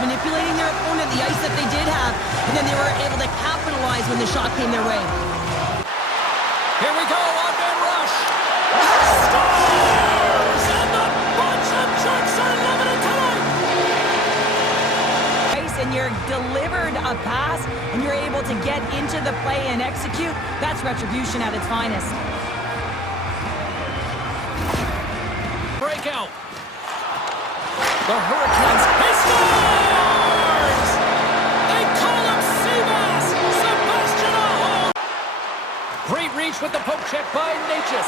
manipulating their opponent, the ice that they did have, and then they were able to capitalize when the shot came their way. Here we go, on-man rush. Scores! And the bunch of Jacks are loving it tonight. And you're delivered a pass, and you're able to get into the play and execute. That's retribution at its finest. Breakout. The Hurricanes, he scores! They call him Seabass! Sebastian Aho! Great reach with the poke check by Natchez.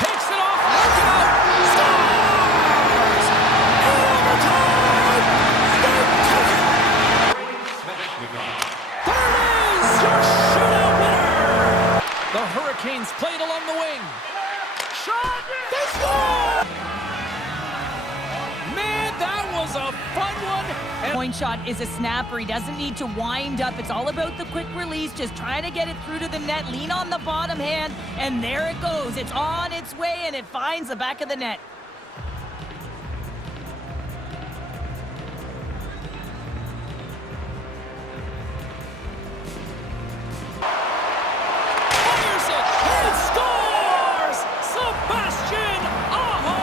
Takes it off, work it out, scores! In overtime! They take it! There it is! Your shootout winner! The Hurricanes played along the wing. Shot! They score! That was a fun one. Point shot is a snapper. He doesn't need to wind up. It's all about the quick release, just trying to get it through to the net, lean on the bottom hand, and there it goes. It's on its way, and it finds the back of the net. Fires it. He scores! Sebastian Aho!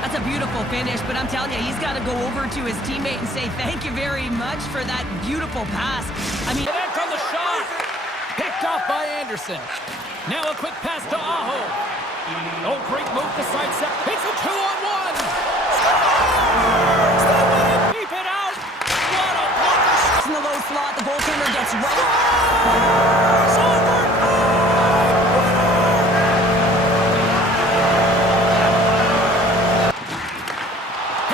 That's a beautiful finish, but I'm telling you, he's got to go over to his teammate and say thank you very much for that beautiful pass. I mean, Back on the shot. Picked off by Anderson. Now a quick pass to Aho. Oh, great move to sidestep. It's a 2-on-1. Scores! They win it. Keep it out. What a block. in the low slot, the goaltender gets right. Scores! Overtime!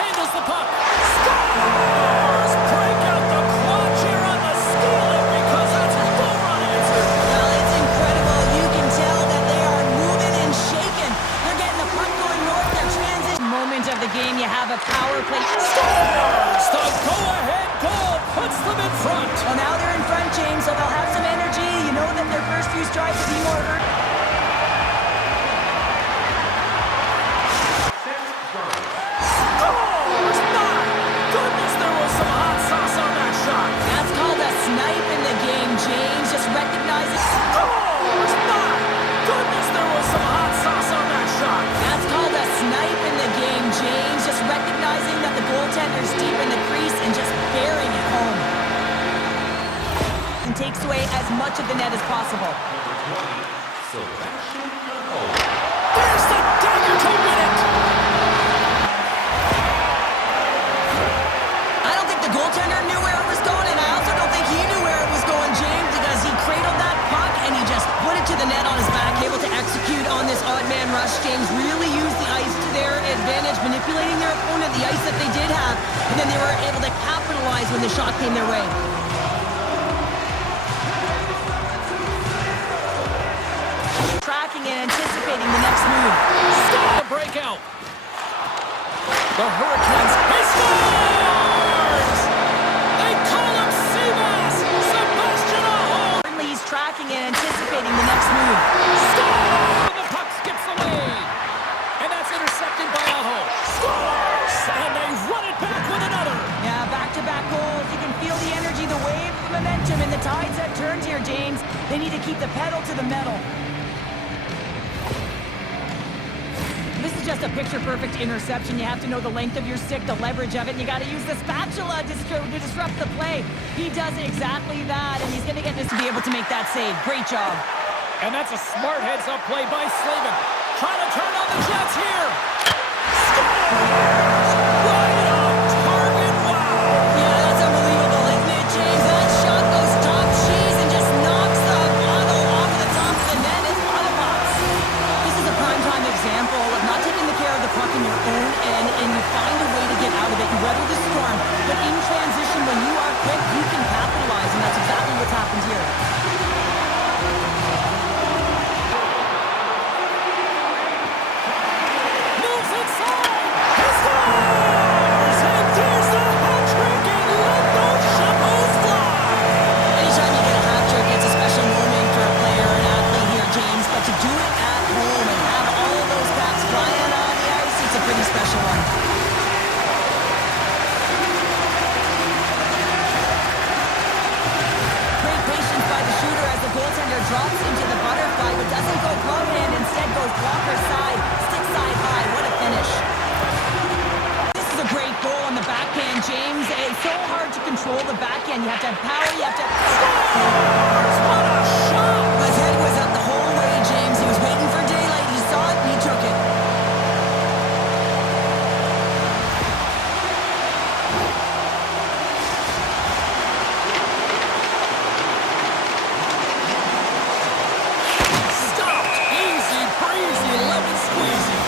Handles the puck. Scores! Break out the clutch here on the stealing because that's four unanswered. Well, it's incredible. You can tell that they are moving and shaking. They're getting the puck going north. Their transition moment of the game, you have a power play. Scores! The go-ahead goal puts them in front. Well, now they're in front, James, so they'll have some energy. You know that their first few strides will be more hurt. Scores! My goodness, there was some hot sauce on that shot. That's called a snipe in the game, James. Just recognize it. Scores! My goodness, there was some hot sauce on that shot. That's called a snipe in the game, James. Just recognizing that the goaltender's deep in the crease and just bearing it home. And takes away as much of the net as possible. There's the dagger to win it. I don't think the goaltender knew where it was going, and I also don't think he knew where it was going, James, because he cradled that puck and he just put it to the net on his back, able to execute on this odd man rush. James really used the ice to their advantage, manipulating their opponent, the ice that they did have, and then they were able to capitalize when the shot came their way. Tracking and anticipating the next move. Stop the breakout. The Hurricanes, he scores! They call him Seabass! Sebastian Aho! Certainly he's tracking and anticipating the next move. Score! The puck skips away. And that's intercepted by Aho. Scores! And they run it back with another. Yeah, back-to-back goals. You can feel the energy, the wave, the momentum, and the tides have turned here, James. They need to keep the pedal to the metal. This is just a picture-perfect interception. You have to know the length of your stick, the leverage of it, and you got to use the spatula to disrupt the play. He does exactly that, and he's going to get this to be able to make that save. Great job. And that's a smart heads-up play by Slavin. Trying to turn on the Jets here. Scores! Right on target. Wow! Yeah, that's unbelievable, isn't it, James? That shot goes top cheese and just knocks the bottle off the top of the net. It's bottle pops. This is a prime-time example of not taking the care of the puck in your own end, and you find a way to get out of it. You weather the storm, but in transition, when you are quick, you can capitalize, and that's exactly what's happened here. Moves inside. He scores! have power, you have to... Scores! What a shot! His head was up the whole way, James. He was waiting for daylight. He saw it, and he took it. Stopped! Easy breezy, lemon squeezy.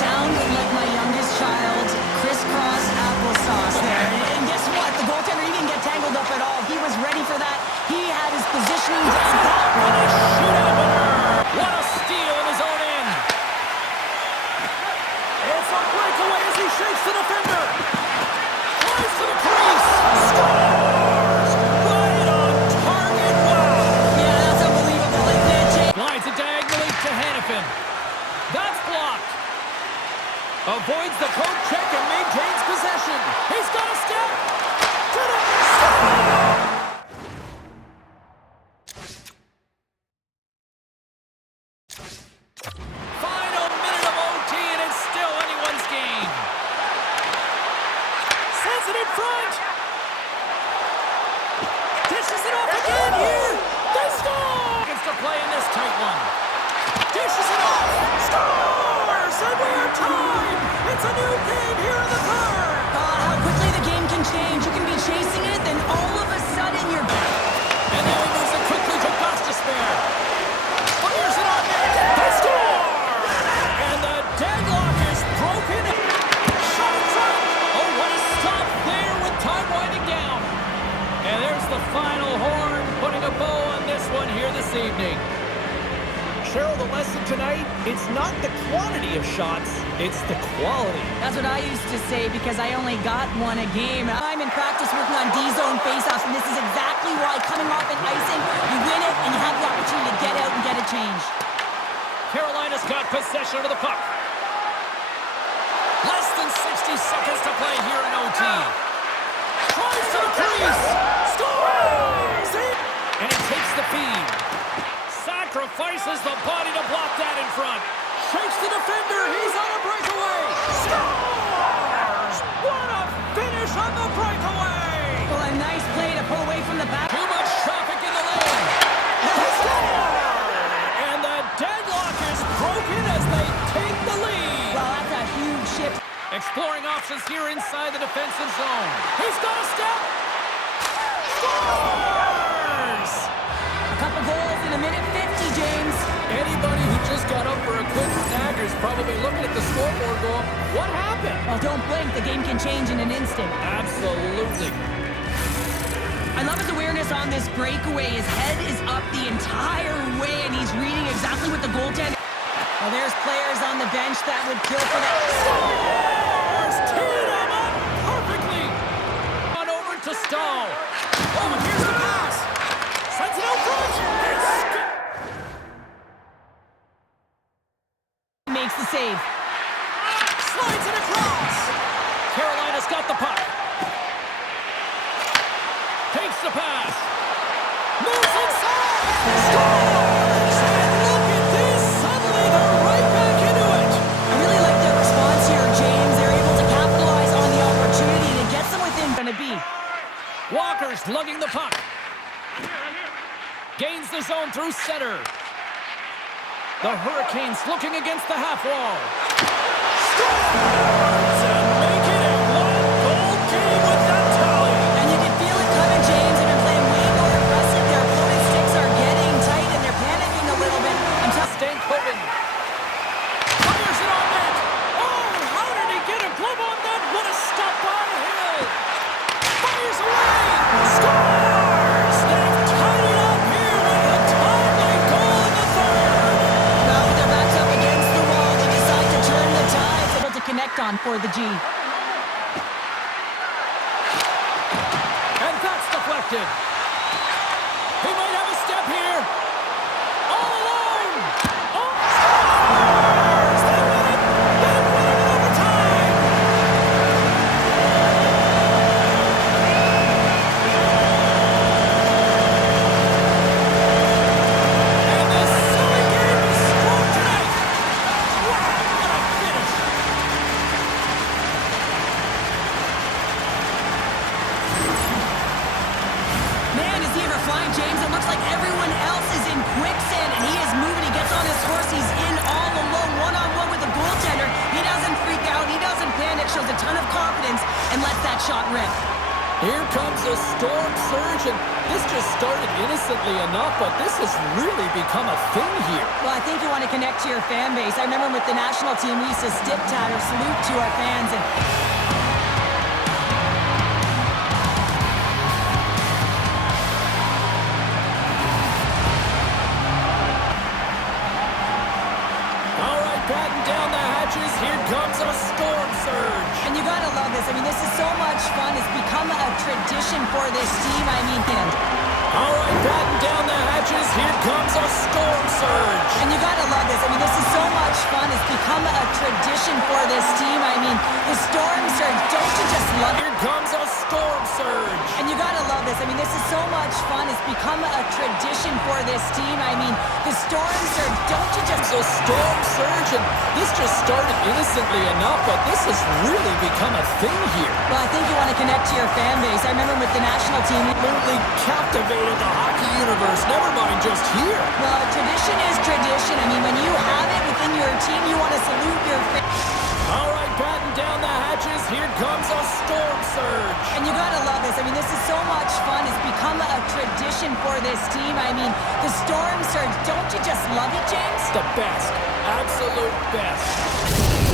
Sound like my youngest child, crisscross applesauce there. And guess what? The goaltender, he didn't get tangled up at all. He was ready for that. He had his positioning down pat. And a shootout winner! What a steal in his own end! It's a breakaway as he shakes the defender! Flies to the crease! Scores! Right on target! Wow! Yeah, that's unbelievable, isn't it, James? Slides it diagonally to Hannafin. That's blocked! Avoids the poke check and maintains possession. He's got a step! To the score! Final minute of OT and it's still anyone's game. Sends it in front. Dishes it off again here. They score! Gets to play in this tight one. Dishes it off. Scores! And we are tied. It's a new game here in the third. How quickly the game can change. You can be chasing it, then all of a sudden you're back. And now he moves it quickly to Gostisbehere. Fires it on net. They score! And the deadlock is broken. Shot in front. Oh, what a stop there with time winding down. And there's the final horn, putting a bow on this one here this evening. Cheryl, the lesson tonight, it's not the quantity of shots, it's the quality. That's what I used to say because I only got one a game. I'm in practice working on D-zone faceoffs, and this is exactly why coming off an icing, you win it, and you have the opportunity to get out and get a change. Carolina's got possession of the puck. Less than 60 seconds to play here in OT. Tries to the crease. Scores! And he takes the feed. Sacrifices the body to block that in front. Shakes the defender. He's on a breakaway. Scores! What a finish on the breakaway! Well, a nice play to pull away from the back. Too much traffic in the lane. They score! And the deadlock is broken as they take the lead. Well, that's a huge shift. Exploring options here inside the defensive zone. He's got a step. Scores! A couple goals in a minute 50, James. Anybody who just got up for a quick stagger is probably looking at the scoreboard going, what happened? Well, don't blink. The game can change in an instant. Absolutely. I love his awareness on this breakaway. His head is up the entire way, and he's reading exactly what the goaltender... Well, there's players on the bench that would kill for that. Scores! Teed him up perfectly. On over to Stahl. Oh, and here's the pass. Sends it out front. Makes the save. Slides it across. Carolina's got the puck. Takes the pass. Moves inside. Scores! And look at this. Suddenly they're right back into it. I really like their response here, James. They're able to capitalize on the opportunity to get them within gonna be. Walker's lugging the puck. Gains the zone through center. The Hurricanes looking against the half wall. Scores! And make it a one-goal game with that tally. And you can feel it coming, James. They've been playing way more aggressive. Their opponent's sticks are getting tight, and they're panicking a little bit. Stankoven. Fires it on net. Oh, how did he get a glove on that? What a stop by Hill. Fires away. Scores! They've tied it up here with a timely goal in the third. Now with their backs up against the wall, they decide to turn the tide. Able to connect on for the G. And that's deflected. He might have a step here. All alone. Oh, scores! They win it. They win it in overtime. And this silly game is scored tonight. Wow, what a finish. Here comes a storm surge, and this just started innocently enough, but this has really become a thing here. Well, I think you want to connect to your fan base. I remember with the national team, we used to stip tat or salute to our fans, and batten down the hatches, here comes a storm surge. you gotta love this. I mean, this is so much fun. It's become a tradition for this team. I mean, all right, batten down the hatches, here comes a storm surge. you gotta love this. I mean, this is so much fun. It's become a tradition for this team. I mean, the storm surge, don't you just love it? Here comes a storm surge. And you gotta love this. I mean, this is so much fun. It's become a tradition for this team. I mean, the storm surge, don't you just... A storm surge, and this just started innocently enough, but this has really become a thing here. Well, I think you want to connect to your fan base. I remember with the national team... Absolutely captivated the hockey universe, never mind just here. Well, tradition is tradition. I mean, when you have it within your team, you want to salute your fans. All right, batten down the hatches, here comes a storm surge. And you gotta love this. I mean, this is so much fun. It's become a tradition for this team. I mean, the storm surge, don't you just love it, James? The best, absolute best.